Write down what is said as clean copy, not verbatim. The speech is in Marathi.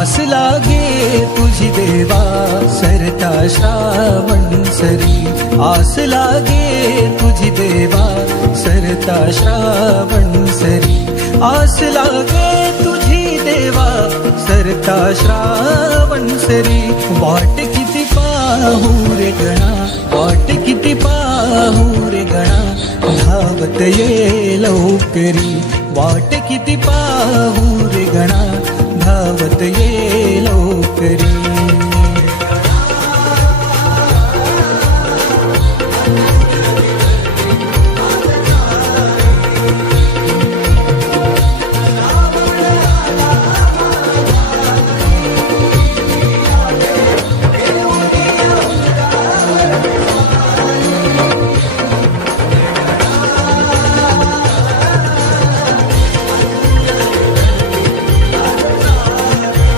आस लागे तुझी देवा सरता श्रावण सरी, आस लागे तुझी देवा सरता श्रावण सरी, आस लागे तुझी देवा सरता श्रावण सरी. वाट किती पाहू रे गणा, वाट किती पाहू रे गणा, धावत ये लवकरी. वाट किती पाहू रे गणा, धावत ये